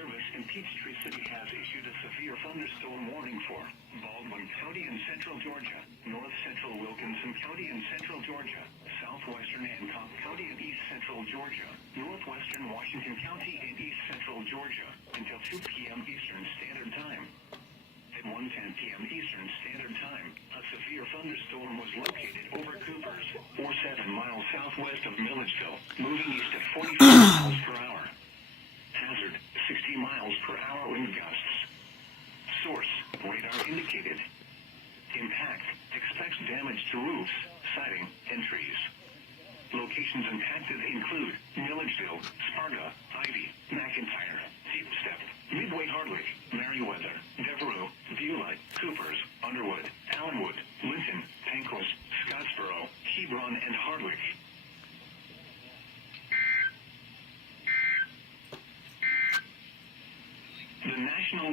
Service in Peachtree City has issued a severe thunderstorm warning for Baldwin County in central Georgia, north central Wilkinson County in central Georgia, southwestern Hancock County in east central Georgia, northwestern Washington County in east central Georgia, until 2 p.m. Eastern Standard Time. At 1:10 p.m. Eastern Standard Time, a severe thunderstorm was located over Coopers, 7 miles southwest of Milledgeville, moving east at 45 miles per hour. Hazard, 60 miles per hour wind gusts. Source, radar indicated. Impact, expects damage to roofs, siding, and trees. Locations impacted include Milledgeville, Sparta, Ivy, McIntyre, Deep Step, Midway Hardwick, Merriweather, Devereux, Beulah, Coopers, Underwood, Allenwood, Linton, Pancras, Scottsboro, Hebron, and Hardwick. The National